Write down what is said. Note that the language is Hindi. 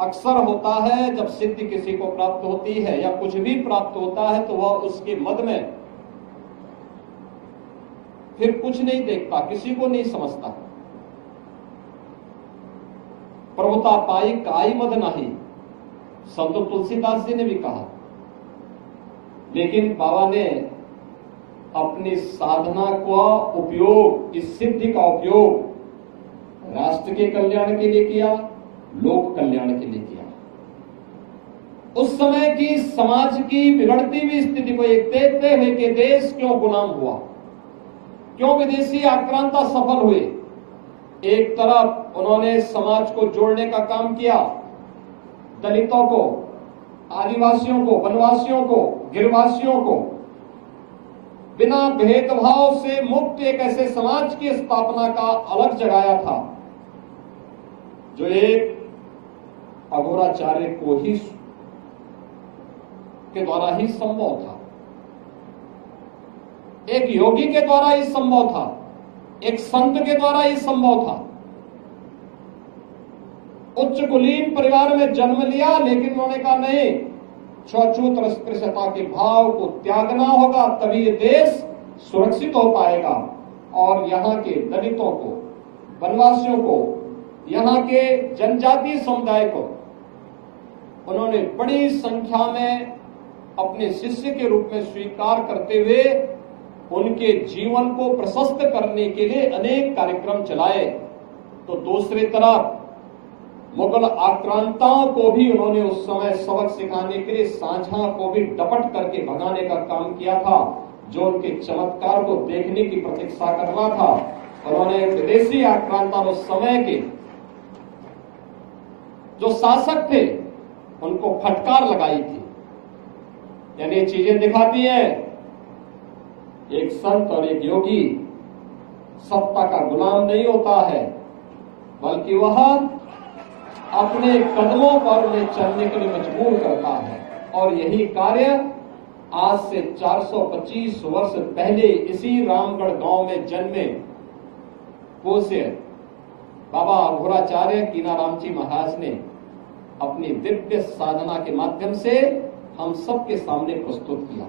अक्सर होता है जब सिद्धि किसी को प्राप्त होती है या कुछ भी प्राप्त होता है तो वह उसके मद में फिर कुछ नहीं देखता, किसी को नहीं समझता। प्रभुता पाई काई मद नाही, संत तुलसीदास जी ने भी कहा। लेकिन बाबा ने अपनी साधना का उपयोग, इस सिद्धि का उपयोग राष्ट्र के कल्याण के लिए किया, लोक कल्याण के लिए किया। उस समय की समाज की बिगड़ती हुई स्थिति को एक देखते हुए कि देश क्यों गुलाम हुआ, क्यों विदेशी आक्रांता सफल हुए। एक तरफ उन्होंने समाज को जोड़ने का काम किया, दलितों को, आदिवासियों को, वनवासियों को, गिरवासियों को बिना भेदभाव से मुक्त एक ऐसे समाज की स्थापना का अलग जगाया था जो एक अघोराचार्य को ही के द्वारा ही संभव था, एक योगी के द्वारा ही संभव था, एक संत के द्वारा ही संभव था। उच्च कुलीन परिवार में जन्म लिया, लेकिन उन्होंने कहा नहीं, छूत अस्पृश्यता के भाव को त्यागना होगा, तभी ये देश सुरक्षित हो पाएगा। और यहाँ के दलितों को, वनवासियों को, यहाँ के जनजातीय समुदाय को उन्होंने बड़ी संख्या में अपने शिष्य के रूप में स्वीकार करते हुए उनके जीवन को प्रशस्त करने के लिए अनेक कार्यक्रम चलाए। तो दूसरी तरफ मुगल आक्रांताओं को भी उन्होंने उस समय सबक सिखाने के लिए सांझा को भी डपट करके भगाने का काम किया था, जो उनके चमत्कार को देखने की प्रतीक्षा कर रहा था। उन्होंने विदेशी आक्रांता उस समय के जो शासक थे उनको फटकार लगाई थी। यानी ये चीजें दिखाती है एक संत और एक योगी सत्ता का गुलाम नहीं होता है, बल्कि वह अपने कदमों पर उन्हें चलने के लिए मजबूर करता है। और यही कार्य आज से 425 वर्ष पहले इसी रामगढ़ गांव में जन्मे पूज्य बाबा अघोराचार्य कीनाराम जी महाराज ने अपनी दिव्य साधना के माध्यम से हम सबके सामने प्रस्तुत किया।